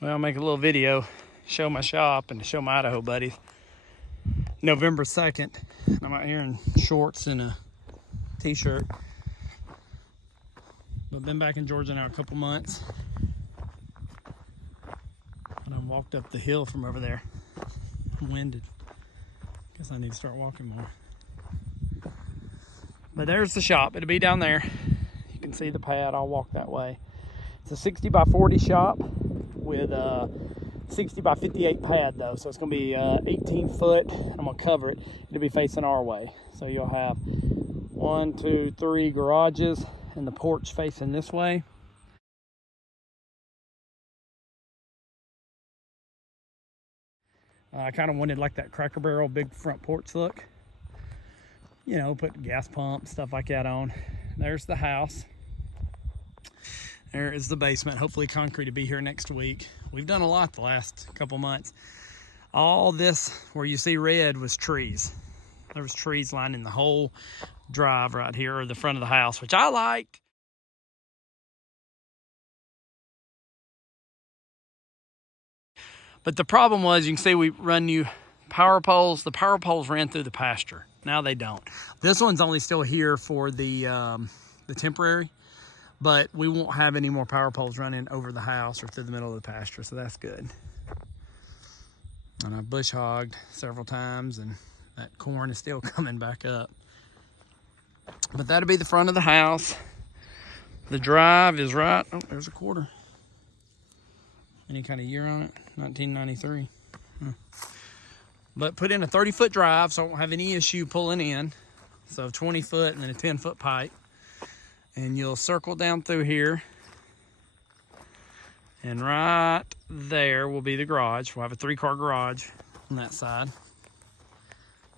Well, I'll make a little video, show my shop and show my Idaho buddies. November 2nd, I'm out here in shorts and a t-shirt. I've been back in Georgia now a couple months. And I walked up the hill from over there. I'm winded. Guess I need to start walking more. But there's the shop. It'll be down there. You can see the pad. I'll walk that way. It's a 60 by 40 shop with a 60 by 58 pad though. So it's gonna be 18 foot. I'm gonna cover it. It'll be facing our way. So you'll have 1, 2, 3 garages and the porch facing this way. I kind of wanted like that Cracker Barrel big front porch look. You know, put gas pump, stuff like that on. There's the house. There is the basement. Hopefully concrete will be here next week. We've done a lot the last couple months. All this where you see red was trees. There was trees lining the whole drive right here, or the front of the house, which I liked. But the problem was, you can see we run new power poles. The power poles ran through the pasture. Now they don't. This one's only still here for the temporary, but we won't have any more power poles running over the house or through the middle of the pasture, so that's good. And I bush hogged several times, and that corn is still coming back up. But that'll be the front of the house. The drive is right. Oh, there's a quarter. Any kind of year on it? 1993. But put in a 30-foot drive, so I won't have any issue pulling in. So 20 foot and then a 10-foot pipe. And you'll circle down through here. And right there will be the garage. We'll have a 3-car garage on that side.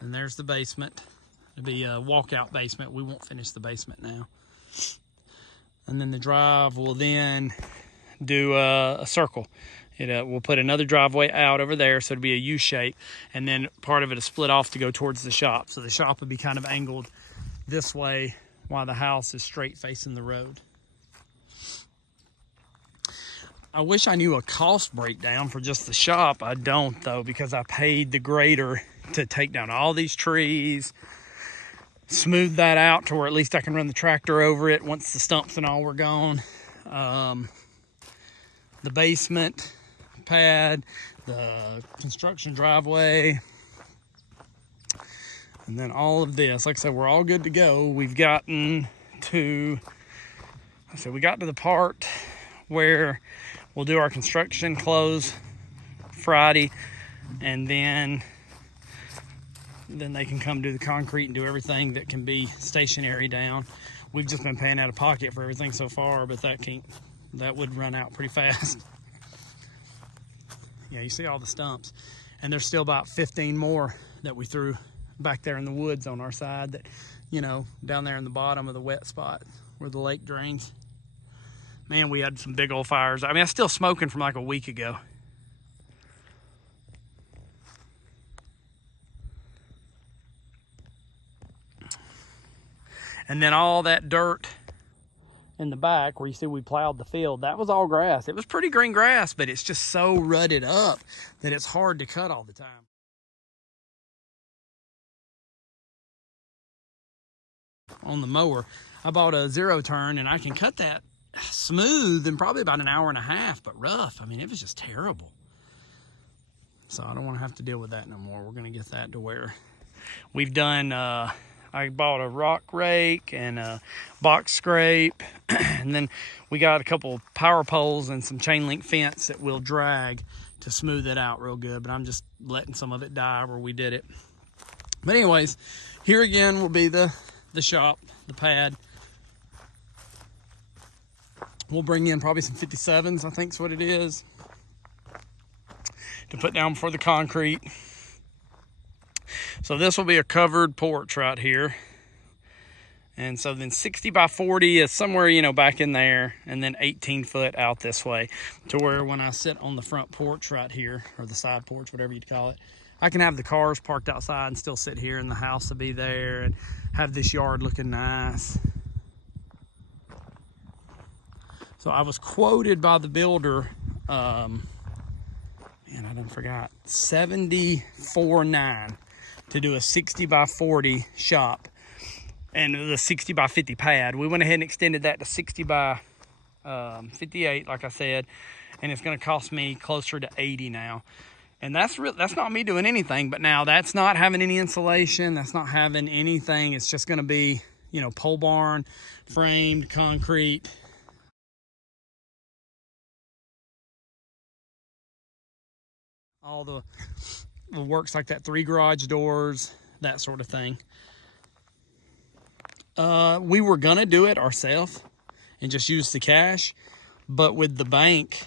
And there's the basement. It'll be a walkout basement. We won't finish the basement now. And then the drive will then do a circle. We'll put another driveway out over there, so it'll be a U shape, and then part of it is split off to go towards the shop. So the shop will be kind of angled this way while the house is straight facing the road. I wish I knew a cost breakdown for just the shop. I don't though, because I paid the grader to take down all these trees, smooth that out to where at least I can run the tractor over it once the stumps and all were gone. The basement pad, the construction driveway, and then all of this. Like I said, we're all good to go. We've gotten to, we got to the part where we'll do our construction close Friday, and then they can come do the concrete and do everything that can be stationary down. We've just been paying out of pocket for everything so far, but that would run out pretty fast. Yeah, you see all the stumps. And there's still about 15 more that we threw back there in the woods on our side that, you know, down there in the bottom of the wet spot where the lake drains. Man, we had some big old fires. I mean, it's still smoking from like a week ago. And then all that dirt in the back where you see we plowed the field, that was all grass. It was pretty green grass, but it's just so rutted up that it's hard to cut all the time. On the mower, I bought a 0-turn, and I can cut that smooth in probably about an hour and a half, but rough. I mean, it was just terrible. So I don't want to have to deal with that no more. We're going to get that to where we've done. I bought a rock rake and a box scrape, and then we got a couple power poles and some chain link fence that we'll drag to smooth it out real good, but I'm just letting some of it die where we did it. But anyways, here again will be the shop, the pad. We'll bring in probably some 57s, I think is what it is, to put down before the concrete. So this will be a covered porch right here. And so then 60 by 40 is somewhere, you know, back in there, and then 18 foot out this way to where when I sit on the front porch right here, or the side porch, whatever you'd call it, I can have the cars parked outside and still sit here, and the house will be there and have this yard looking nice. So I was quoted by the builder and I done forgot, $74.9 to do a 60 by 40 shop and the 60 by 50 pad. We went ahead and extended that to 60 by 58, like I said, and it's going to cost me closer to 80 now. And that's not me doing anything, but now that's not having any insulation, that's not having anything. It's just going to be, you know, pole barn, framed concrete. All the works like that, 3 garage doors, that sort of thing. We were gonna do it ourselves and just use the cash, but with the bank,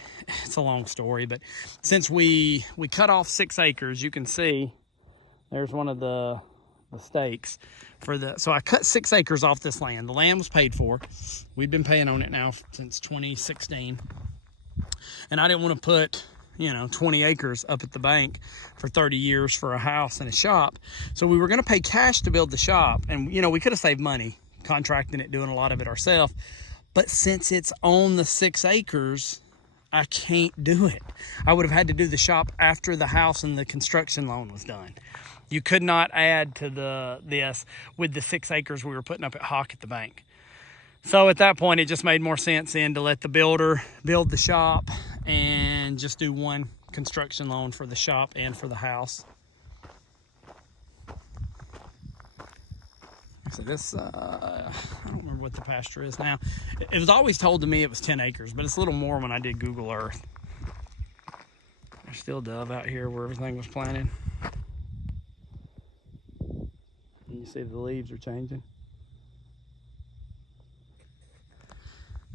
it's a long story, but since we cut off 6 acres, you can see there's one of the stakes for the, so I cut 6 acres off this land. The land was paid for. We've been paying on it now since 2016. And I didn't want to put, you know, 20 acres up at the bank for 30 years for a house and a shop. So we were going to pay cash to build the shop. And, you know, we could have saved money contracting it, doing a lot of it ourselves. But since it's on the 6 acres, I can't do it. I would have had to do the shop after the house and the construction loan was done. You could not add to this with the 6 acres we were putting up at Hawk at the bank. So at that point, it just made more sense then to let the builder build the shop and just do one construction loan for the shop and for the house. So this, I don't remember what the pasture is now. It was always told to me it was 10 acres, but it's a little more when I did Google Earth. There's still dove out here where everything was planted. And you see the leaves are changing.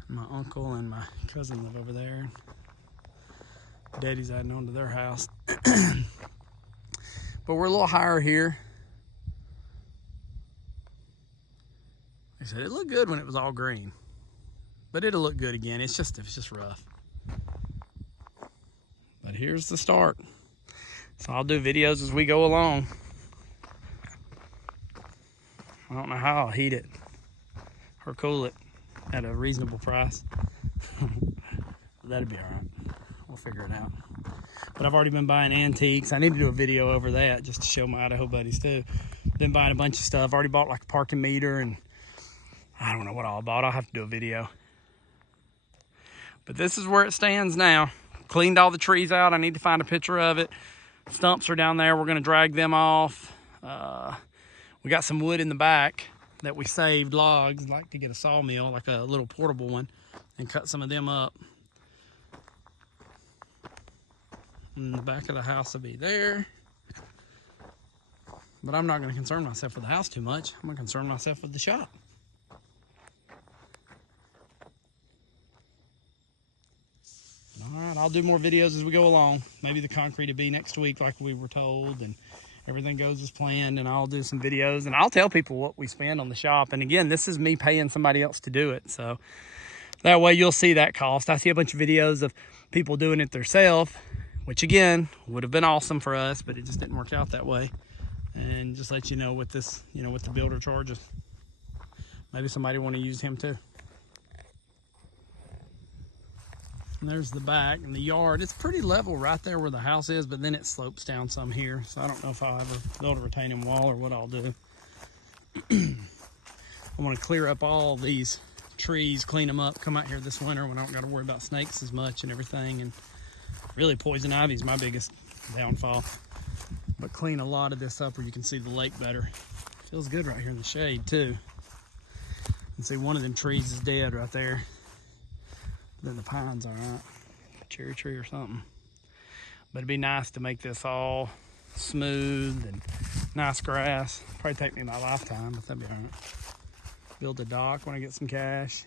My uncle and my cousin live over there. Daddy's adding on to their house. But we're a little higher here. Like I said, it looked good when it was all green, but it'll look good again. It's just rough. But here's the start. So I'll do videos as we go along. I don't know how I'll heat it or cool it at a reasonable price. That'd be all right. We'll figure it out. But I've already been buying antiques. I need to do a video over that just to show my Idaho buddies too. Been buying a bunch of stuff. Already bought like a parking meter, and I don't know what all I bought. I'll have to do a video. But this is where it stands now. Cleaned all the trees out. I need to find a picture of it. Stumps are down there. We're going to drag them off. We got some wood in the back that we saved, logs. I'd like to get a sawmill, like a little portable one, and cut some of them up. And the back of the house will be there. But I'm not going to concern myself with the house too much. I'm going to concern myself with the shop. All right, I'll do more videos as we go along. Maybe the concrete will be next week like we were told, and everything goes as planned, and I'll do some videos, and I'll tell people what we spend on the shop. And again, this is me paying somebody else to do it, so that way you'll see that cost. I see a bunch of videos of people doing it themselves, which again would have been awesome for us, but it just didn't work out that way. And just let you know what this, you know, what the builder charges. Maybe somebody want to use him too. And there's the back and the yard. It's pretty level right there where the house is, but then it slopes down some here. So I don't know if I'll ever build a retaining wall or what I'll do. I want to clear up all these trees, clean them up, come out here this winter when I don't got to worry about snakes as much and everything. And really poison ivy is my biggest downfall. But clean a lot of this up where you can see the lake better. Feels good right here in the shade too. You can see one of them trees is dead right there. Then the pine's all right, cherry tree or something. But it'd be nice to make this all smooth and nice grass. Probably take me my lifetime, but that'd be all right. Build a dock when I get some cash.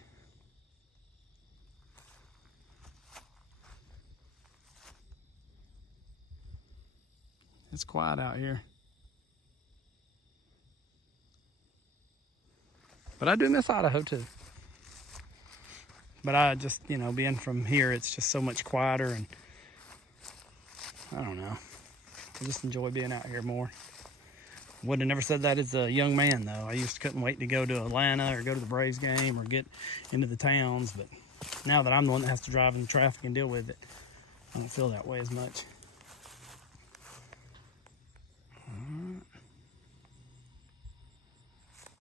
It's quiet out here. But I do miss Idaho too. But I just, you know, being from here, it's just so much quieter, and I don't know. I just enjoy being out here more. Would have never said that as a young man, though. I couldn't wait to go to Atlanta or go to the Braves game or get into the towns. But now that I'm the one that has to drive in the traffic and deal with it, I don't feel that way as much.